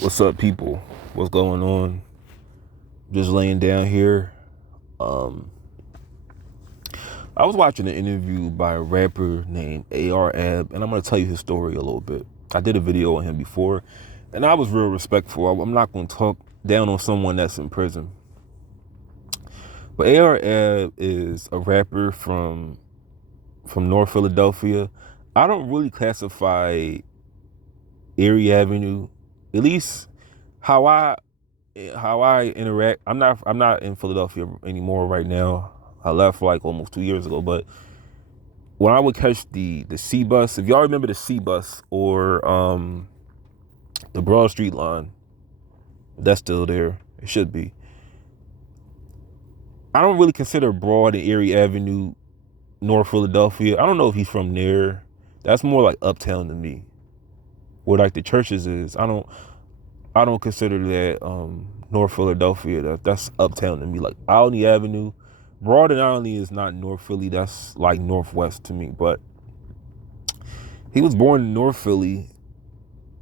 What's up, people? What's going on? Just laying down here. Um, I was watching an interview by a rapper named AR-Ab, and I'm gonna tell you his story a little bit. I did a video on him before, and I was real respectful. I'm not gonna talk down on someone that's in prison. But AR-Ab is a rapper from North Philadelphia. I don't really classify Erie Avenue, at least how I interact. I'm not in Philadelphia anymore right now. I left like almost 2 years ago. But when I would catch the C bus, if y'all remember the C bus or the Broad Street line, that's still there. It should be. I don't really consider Broad and Erie Avenue North Philadelphia. I don't know if he's from there. That's more like uptown to me, where like the churches is. I don't consider that North Philadelphia. That's uptown to me. Like Alney Avenue, Broad and Alney is not North Philly. That's like Northwest to me. But he was born in North Philly.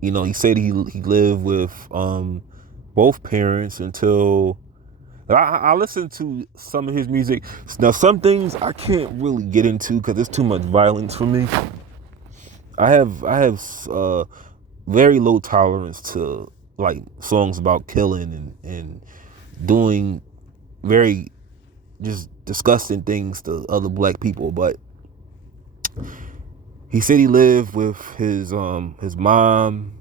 You know, he said he lived with both parents until I listened to some of his music. Now some things I can't really get into because it's too much violence for me. I have very low tolerance to like songs about killing and doing very just disgusting things to other black people. But he said he lived with his mom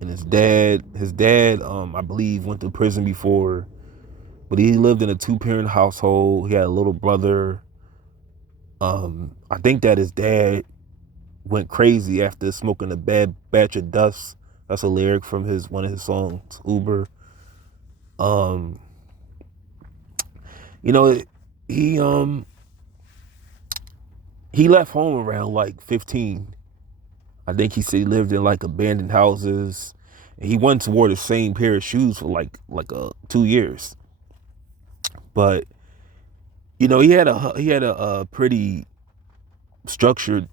and his dad. His dad, I believe, went to prison before, but he lived in a two-parent household. He had a little brother. I think that his dad went crazy after smoking a bad batch of dust. That's a lyric from his one of his songs, Uber. Um, you know, he um he left home around like 15. I think he said he lived in like abandoned houses. And he once wore the same pair of shoes for like 2 years. But you know, he had a pretty structured,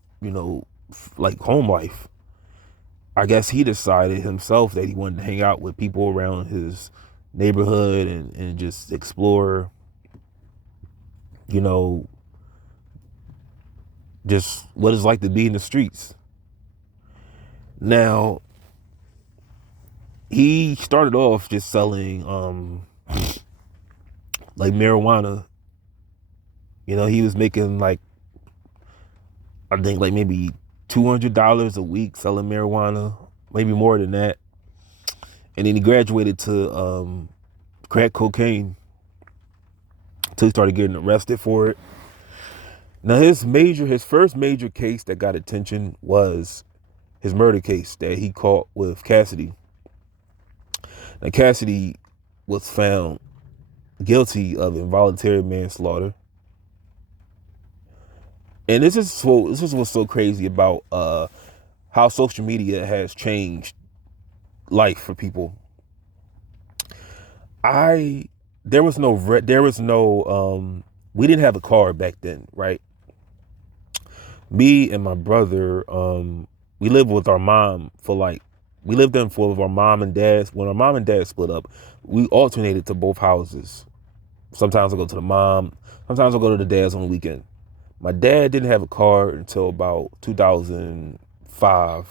like home life. I guess he decided himself that he wanted to hang out with people around his neighborhood and just explore, you know, just what it's like to be in the streets. Now, he started off just selling like marijuana. You know, he was making like I think like maybe $200 a week selling marijuana, maybe more than that. And then he graduated to crack cocaine until he started getting arrested for it. Now his first major case that got attention was his murder case that he caught with Cassidy. Now Cassidy was found guilty of involuntary manslaughter. And this is what's so crazy about how social media has changed life for people. I there was no we didn't have a car back then, right? Me and my brother, we lived with our mom for like we lived in for our mom and dad's. When our mom and dad split up, we alternated to both houses. Sometimes I go to the mom, sometimes I go to the dad's on the weekend. My dad didn't have a car until about 2005.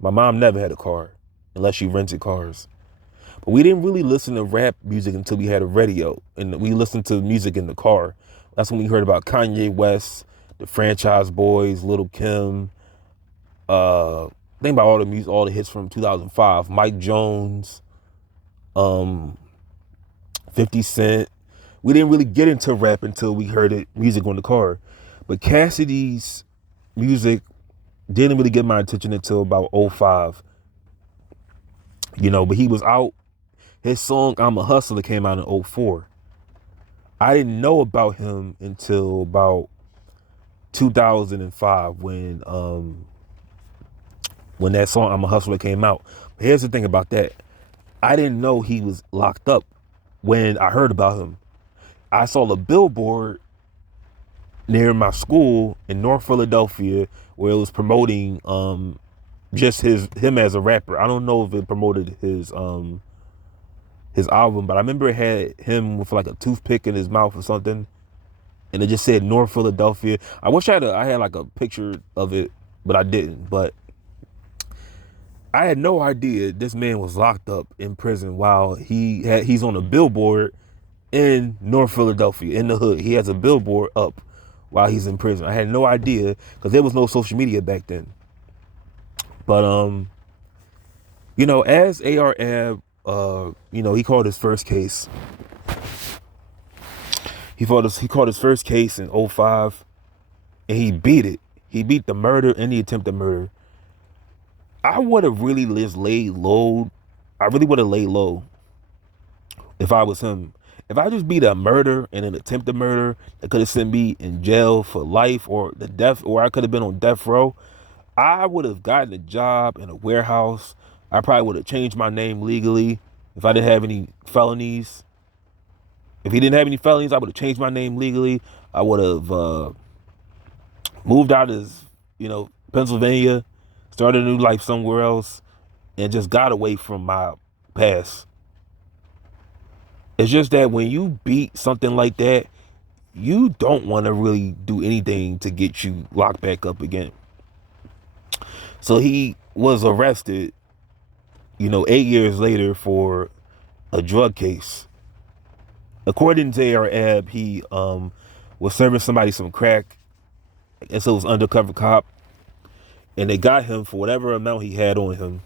My mom never had a car unless she rented cars. But we didn't really listen to rap music until we had a radio, and we listened to music in the car. That's when we heard about Kanye West, the Franchise Boys, Little Kim. Think about all the music, all the hits from 2005. Mike Jones, 50 Cent. We didn't really get into rap until we heard it music on the car. But Cassidy's music didn't really get my attention until about '05. But he was out. His song "I'm a Hustler" came out in '04. I didn't know about him until about 2005 when that song "I'm a Hustler" came out. But here's the thing about that. I didn't know he was locked up when I heard about him. I saw a billboard near my school in North Philadelphia where it was promoting just him as a rapper. I don't know if it promoted his album, but I remember it had him with like a toothpick in his mouth or something, and it just said North Philadelphia. I wish I had like a picture of it, but I didn't. But I had no idea this man was locked up in prison while he's on a billboard in North Philadelphia, in the hood. He has a billboard up while he's in prison. I had no idea because there was no social media back then. But as AR Ab, he called his first case. He called his first case in '05, and he beat it. He beat the murder and the attempted murder. I would have really just laid low. I really would have laid low if I was him. If I just beat a murder and an attempted murder that could have sent me in jail for life or I could have been on death row, I would have gotten a job in a warehouse. I probably would have changed my name legally if I didn't have any felonies. If he didn't have any felonies, I would have changed my name legally. I would have moved out of, Pennsylvania, started a new life somewhere else, and just got away from my past. It's just that when you beat something like that, you don't want to really do anything to get you locked back up again. So he was arrested, 8 years later for a drug case. According to AR Ab, he was serving somebody some crack, and so it was undercover cop, and they got him for whatever amount he had on him.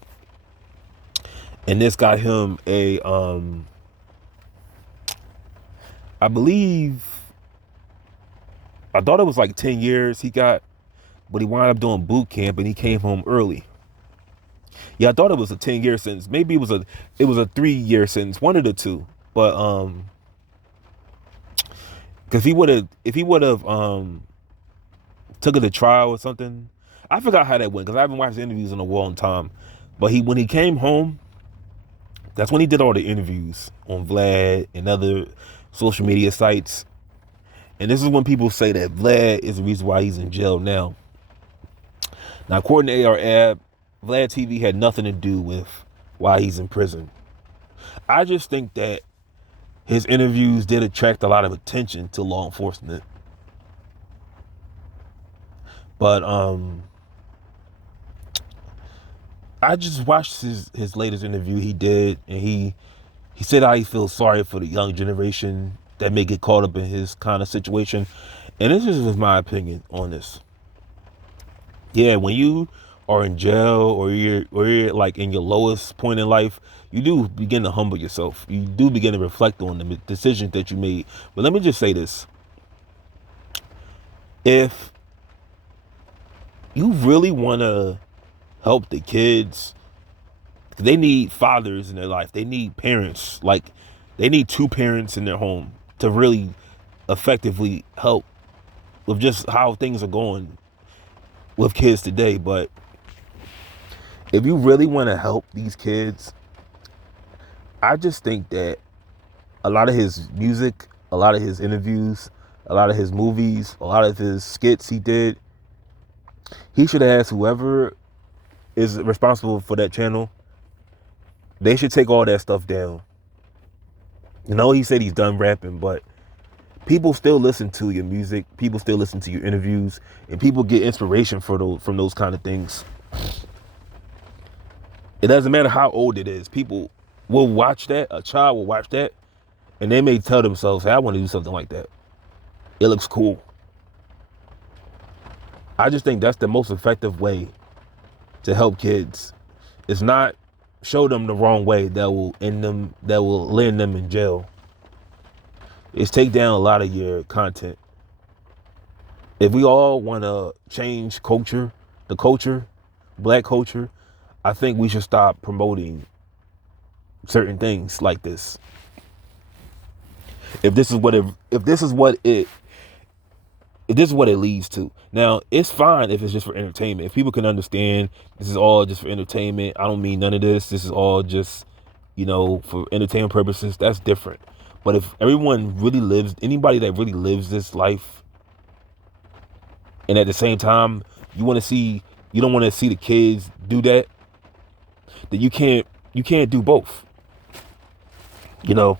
And this got him I thought it was like 10 years he got, but he wound up doing boot camp and he came home early. Yeah, I thought it was a 10-year sentence. Maybe it was a 3-year sentence, one of the two. But because if he would have took it to trial or something, I forgot how that went because I haven't watched the interviews in a long time. But when he came home, that's when he did all the interviews on Vlad and other social media sites. And this is when people say that Vlad is the reason why he's in jail now. Now, according to AR Ab, Vlad TV had nothing to do with why he's in prison. I just think that his interviews did attract a lot of attention to law enforcement. But I just watched his latest interview he did, and he said how he feels sorry for the young generation that may get caught up in his kind of situation. And this is just my opinion on this. Yeah, when you are in jail or you're like in your lowest point in life, you do begin to humble yourself. You do begin to reflect on the decisions that you made. But let me just say this. If you really want to help the kids, they need fathers in their life. They need parents. Like, they need two parents in their home to really effectively help with just how things are going with kids today. But if you really want to help these kids, I just think that a lot of his music, a lot of his interviews, a lot of his movies, a lot of his skits he did, he should have asked whoever is responsible for that channel. They should take all that stuff down. He said he's done rapping, but people still listen to your music. People still listen to your interviews, and people get inspiration from those kind of things. It doesn't matter how old it is. People will watch that. A child will watch that, and they may tell themselves, hey, I want to do something like that. It looks cool. I just think that's the most effective way to help kids. It's not show them the wrong way that will land them in jail. It's take down a lot of your content. If we all want to change culture, black culture, I think we should stop promoting certain things like this. If this is what it leads to. Now, it's fine if it's just for entertainment. If people can understand this is all just for entertainment, I don't mean none of this. This is all just, for entertainment purposes, that's different. But if anybody that really lives this life, and at the same time, you want to see you don't want to see the kids do that, then you can't do both. You know,